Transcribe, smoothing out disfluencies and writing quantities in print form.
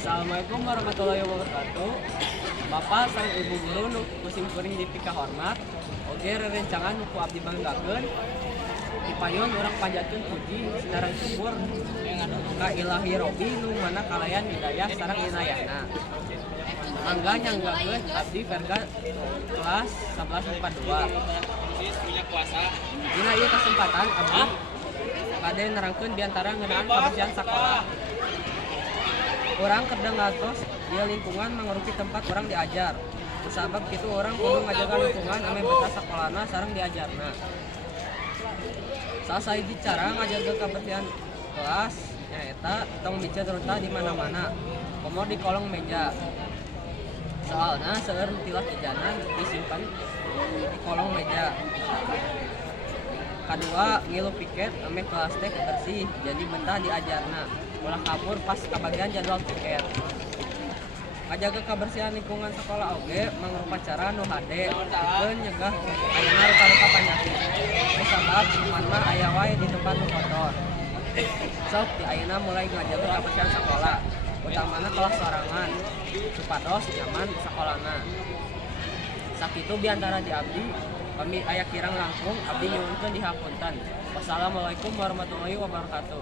Assalamualaikum warahmatullahi wabarakatuh. Bapak sang ibu guru nu musim kuring dipika hormat. Oge rerencangan nu ku abdi banggakeun. Dipayun urang panjatkeun puji sinareng syukur ka Ilahi Robbi nu mana kalayan hidayah sareng inayahna. Mangga nyanggakeun abdi verga kelas 1142. Dina ieu kasempatan abdi bade nerangkeun diantara ngeunaan kabersihan sakola. Orang keur ngatos di lingkungan mangrupi tempat orang diajar. Sabab kitu orang kudu ngajaga lingkungan ame betah sakolana sareng diajarna. Salah sahiji cara ngajaga kebersihan kelas nyaeta tong miceun runta di mana-mana. Komor di kolong meja. Soalna seueur tilas jajanan disimpan di kolong meja. Kadua ngilu piket ame kelas teh bersih jadi betah diajarna. Ulah kabur pas kabagian jadwal piket. Ngajaga kebersihan lingkungan sekolah oge mangrupa cara nu hade pikeun nyegah ayeuna rupa-rupa panyakit. Sabab kuman mah aya wae di tempat nu kotor. Sok di ayeuna mulai ngajaga kebersihan sekolah, utamana kelas sorangan supados nyaman sakolana. Sakitu biantara di abdi kami aya kirang langkung abdi nyuwunkeun dihapunten. Wassalamualaikum warahmatullahi wabarakatuh.